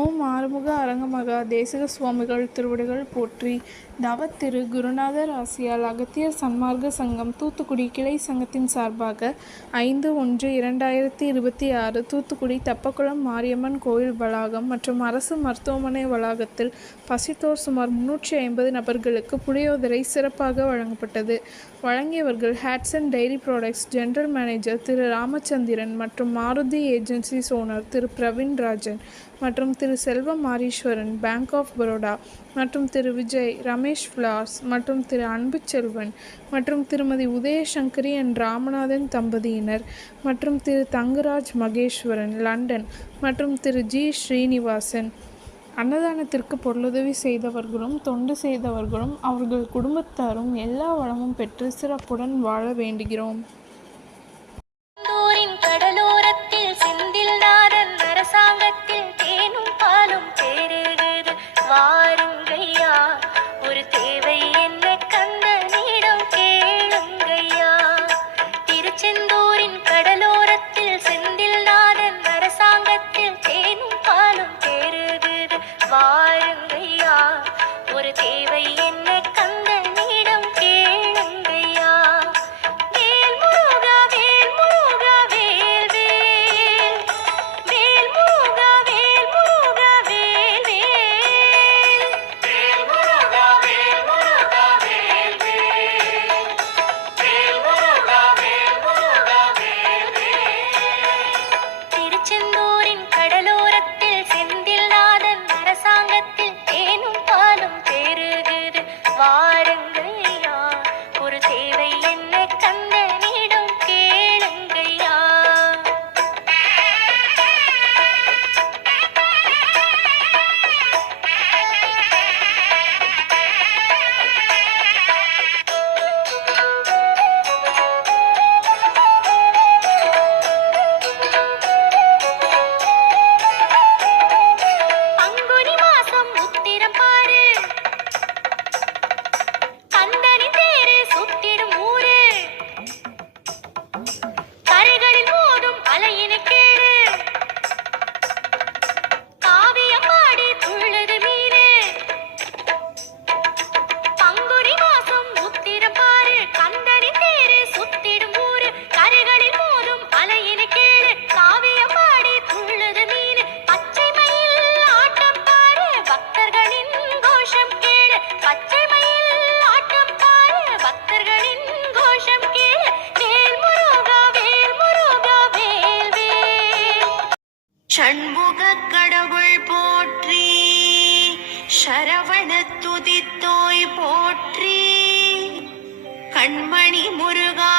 ஓம் ஆறுமுக அரங்கமகா தேசிக சுவாமிகள் திருவடிகள் போற்றி. தவத்திரு குருநாதர் ஆசியால் அகத்தியர் சன்மார்க்க சங்கம் தூத்துக்குடி கிளை சங்கத்தின் சார்பாக 5/1/2026 தூத்துக்குடி தெப்பக்குளம் மாரியம்மன் கோயில் வளாகம் மற்றும் அரசு மருத்துவமனை வளாகத்தில் பசித்தோர் சுமார் 350 நபர்களுக்கு புளியோதரை சிறப்பாக வழங்கப்பட்டது. வழங்கியவர்கள் Hatsun dairy products general manager Thiru Ramachandran மற்றும் மாருதி ஏஜென்சிஸ் ஓனர் திரு பிரவீன் ராஜன் மற்றும் திரு செல்வம் மாரீஸ்வரன் பேங்க் ஆஃப் பரோடா மற்றும் திரு விஜய் ரமேஷ் ஃப்ளார்ஸ் மற்றும் திரு அன்பு செல்வன் மற்றும் திருமதி உதயசங்கரி அண்ட் ராமநாதன் தம்பதியினர் மற்றும் திரு தங்கராஜ் மகேஸ்வரன் லண்டன் மற்றும் திரு ஜி ஸ்ரீனிவாசன். அன்னதானத்திற்கு பொருளுதவி செய்தவர்களும் தொண்டு செய்தவர்களும் அவர்கள் குடும்பத்தாரும் எல்லா வளமும் பெற்று சிறப்புடன் வாழ வேண்டுகிறோம். கடலோரத்தில் செந்தில் நாதன் அரசாங்கத்தில் தேனும் பாலும் தேருகிறது வாருங்கய்யா, ஒரு தேவை என்ன கந்தனிடம் கேளுங்கய்யா. திருச்செந்தூரின் கடலோரத்தில் செந்தில் நாதன் அரசாங்கத்தில் தேனும் பாலும் தேருகிறது வாருங்கய்யா, ஒரு தேவை என்ன கந்தனிடம் கேளுங்கய்யா. வேல் முருகா வேல் முருகா வேல் வேல், வேல் முருகா வேல் முருகா வேல் வேல், வேல் முருகா வேல் முருகா வேல் வேல், வேல் முருகா வேல் முருகா வேல் வேல். திருச்செந்தூரின் கடலோரத்தில் செந்தில் நாதன் அரசாங்கத்தில் தேனும் பாலும் தேருகிறது வாருங்கய்யா, ஒரு தேவை என்ன கந்தனிடம் கேளுங்கய்யா. பங்குனி மாசம் உத்திரம் பாரு, கந்தனி தேரு சுத்திடும் ஊரு, கரைகளில் மோதும் அலையினை கேளு, காவியம் பாடி துள்ளுது மீனு. பங்குனி மாசம் உத்திரம் பாரு, கந்தனி தேரு சுத்திடும் ஊரு, கரைகளில் மோதும் அலையினை கேளு, காவியம் பாடி துள்ளுது மீனு. பச்சை மயில் ஆட்டம் பாரு, பக்தர்களின் கோஷம் கேளு, பச்சை மயில் ஆட்டம் பாரு, பக்தர்களின் கோஷம் கேளு. வேல் முருகா வேல் முருகா வேல் வேல். ஷண்முக கடவுள் போற்றி, சரவண துதித்தோய் போற்றி, கண்மணி முருகா